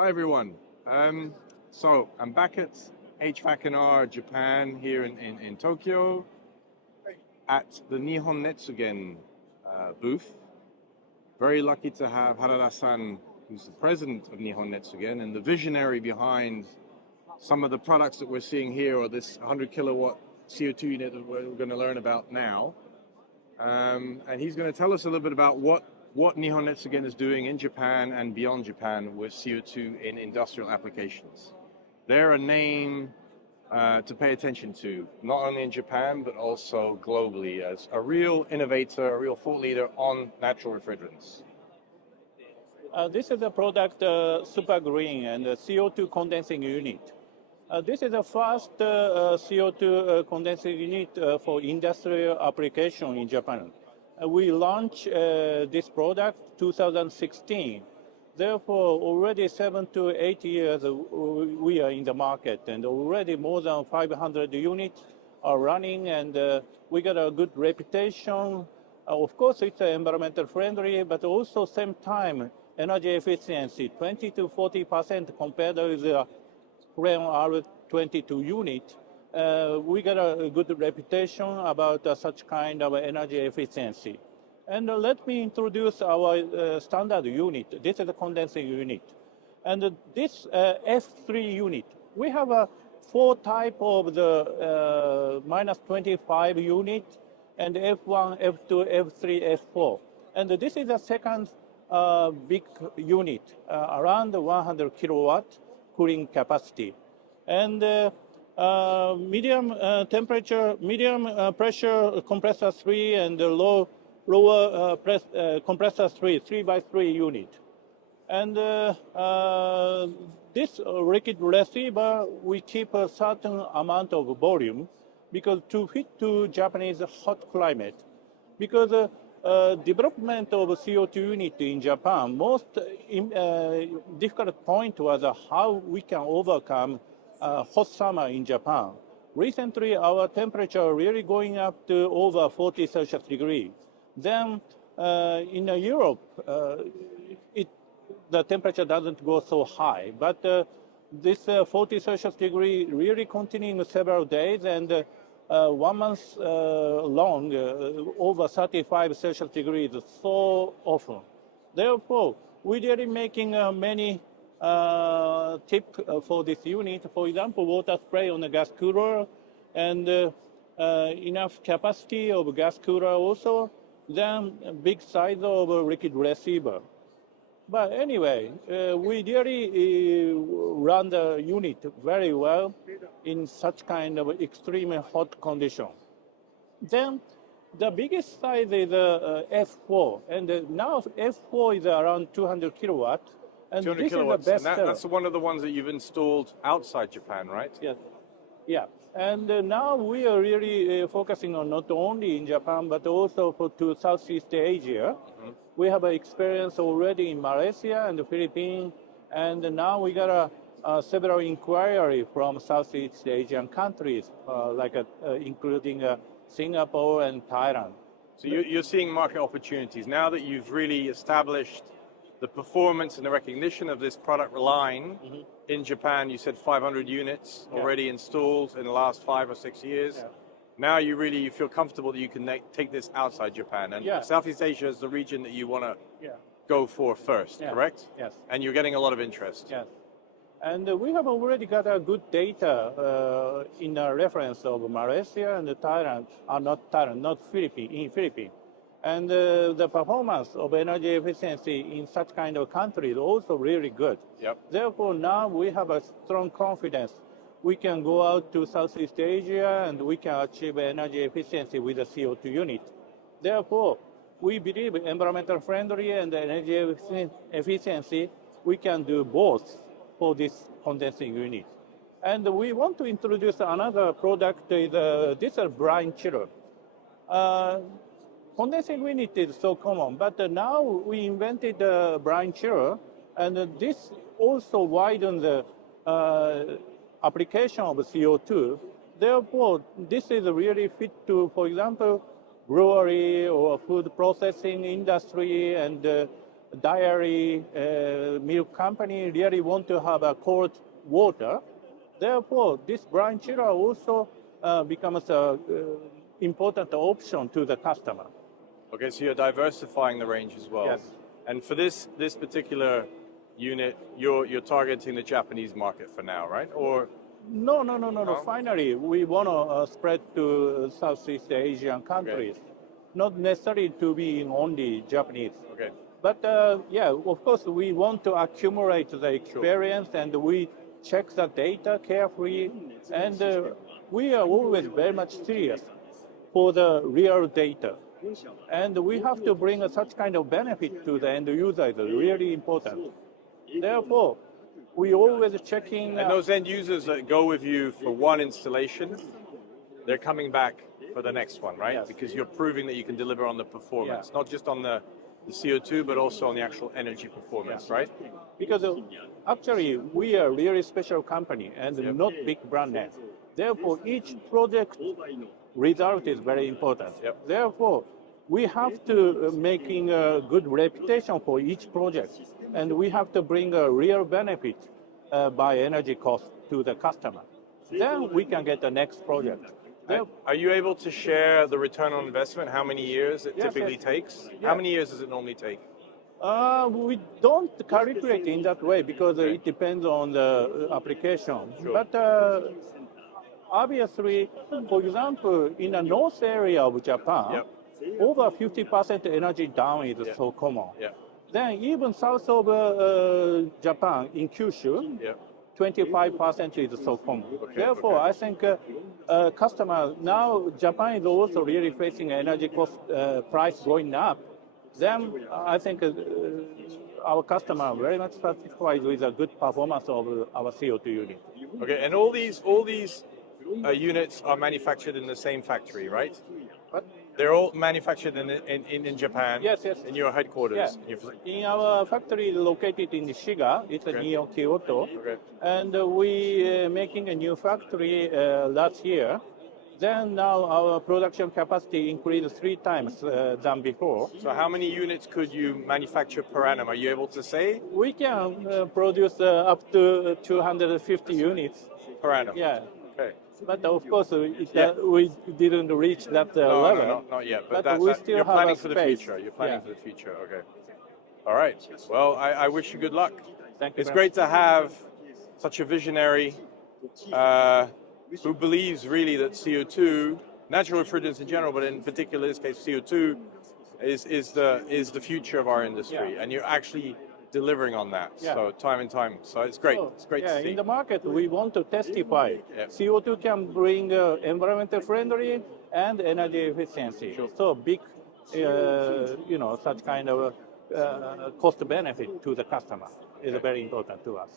Hi everyone. So I'm back at HVACR Japan here in Tokyo at the Nihon Netsugen booth. Very lucky to have Harada-san, who's the president of Nihon Netsugen and the visionary behind some of the products that we're seeing here, or this 100 kilowatt CO2 unit that we're going to learn about now. And he's going to tell us a little bit about what Nihon Netsugen is doing in Japan and beyond Japan with CO2 in industrial applications. They're a name to pay attention to, not only in Japan, but also globally, as a real innovator, a real thought leader on natural refrigerants. This is the product Super Green and the CO2 condensing unit. This is the first CO2 condensing unit for industrial application in Japan. We launched this product 2016. Therefore, already 7 to 8 years we are in the market, and already more than 500 units are running, and we got a good reputation. Of course, it's environmental friendly, but also same time energy efficiency 20 to 40% compared with the Freon R22 unit. We got a good reputation about such kind of energy efficiency. And let me introduce our standard unit. This is a condensing unit. And this F3 unit, we have 4 type of the minus 25 unit, and F1, F2, F3, F4. And this is the second big unit, around 100 kilowatt cooling capacity. And medium temperature, medium pressure compressor 3 and lower compressor 3x3 unit. And this liquid receiver, we keep a certain amount of volume because to fit to Japanese hot climate. Because development of CO2 unit in Japan, most difficult point was how we can overcome hot summer in Japan. Recently, our temperature really going up to over 40 Celsius degrees. Then in Europe, the temperature doesn't go so high, but this 40 Celsius degree really continuing several days, and 1 month long, over 35 Celsius degrees so often. Therefore, we're really making many tips for this unit. For example, water spray on the gas cooler, and enough capacity of gas cooler also, then big size of liquid receiver. But anyway, we really run the unit very well in such kind of extreme hot condition. Then the biggest size is F4, and now F4 is around 200 kilowatt. And 200 this kilowatts, is the best and that's one of the ones that you've installed outside Japan, right? Yes. Yeah. And now we are really focusing on not only in Japan, but also to Southeast Asia. Mm-hmm. We have experience already in Malaysia and the Philippines, and now we got several inquiries from Southeast Asian countries, including Singapore and Thailand. So you're seeing market opportunities now that you've really established the performance and the recognition of this product line. Mm-hmm. In Japan. You said 500 units already installed in the last 5 or 6 years. Yeah. Now you feel comfortable that you can take this outside Japan, and Southeast Asia is the region that you want to go for first, correct? Yes. And you're getting a lot of interest. Yes. And we have already got a good data in a reference of Malaysia and Thailand, not Philippines, in Philippines. And the performance of energy efficiency in such kind of countries is also really good. Yep. Therefore, now we have a strong confidence. We can go out to Southeast Asia and we can achieve energy efficiency with a CO2 unit. Therefore, we believe environmental friendly and energy efficiency, we can do both for this condensing unit. And we want to introduce another product, this is brine chiller. Condensing unit is so common, but now we invented the brine chiller, and this also widens the application of CO2. Therefore, this is really fit to, for example, brewery or food processing industry, and dairy, milk company really want to have a cold water. Therefore, this brine chiller also becomes an important option to the customer. Okay, so you're diversifying the range as well. Yes. And for this particular unit, you're targeting the Japanese market for now, right? Or No. No? Finally, we want to spread to Southeast Asian countries, not necessarily to be in only Japanese. okay, But yeah, of course, we want to accumulate the experience and we check the data carefully. And we are always very much serious for the real data. And we have to bring such kind of benefit to the end user is really important. Therefore, we always checking. and those end users that go with you for one installation, they're coming back for the next one, right? Yes. Because you're proving that you can deliver on the performance, Yeah. not just on the CO2, but also on the actual energy performance, Yeah. right? Because actually we are a really special company and not big brand name. Therefore, each project result is very important. Yep. Therefore, we have to making a good reputation for each project, and we have to bring a real benefit by energy cost to the customer. Then we can get the next project. Are you able to share the return on investment, how many years it Yes, typically yes. takes? Yeah. How many years does it normally take? We don't calculate in that way because Okay. it depends on the application. Sure. But obviously, for example, in the north area of Japan, Yep. over 50% energy down is Yeah. so common. Yeah, Then even south of Japan, in Kyushu, yeah. 25% is so common. Okay, Therefore, okay. I think customer now Japan is also really facing energy cost price going up. Then I think our customer are very much satisfied with the good performance of our CO2 unit. Okay, and all these units are manufactured in the same factory, right? But They're all manufactured in Japan. Yes, yes. In your headquarters. yeah, in our factory located in Shiga, it's a Okay. Nihon Kyoto, Okay. and we making a new factory last year. Then now our production capacity increased 3 times than before. So how many units could you manufacture per annum? Are you able to say? We can produce up to 250 units. Per annum. Yeah, Okay. but of course Yeah. we didn't reach that No, level. not yet. But, But we still you're have planning a for the space. future. You're planning Yeah. for the future. Okay. All right. Well, I wish you good luck. Thank you It's very great to have such a visionary who believes really that CO2, natural refrigerants in general, but in particular in this case CO2, is the future of our industry, Yeah. and you're actually delivering on that. Yeah. So time and time. So it's great. So, It's great yeah, to see. in the market, we want to testify. Yeah. CO2 can bring environmental friendly and energy efficiency. Sure. So big, such kind of cost benefit to the customer is very important to us.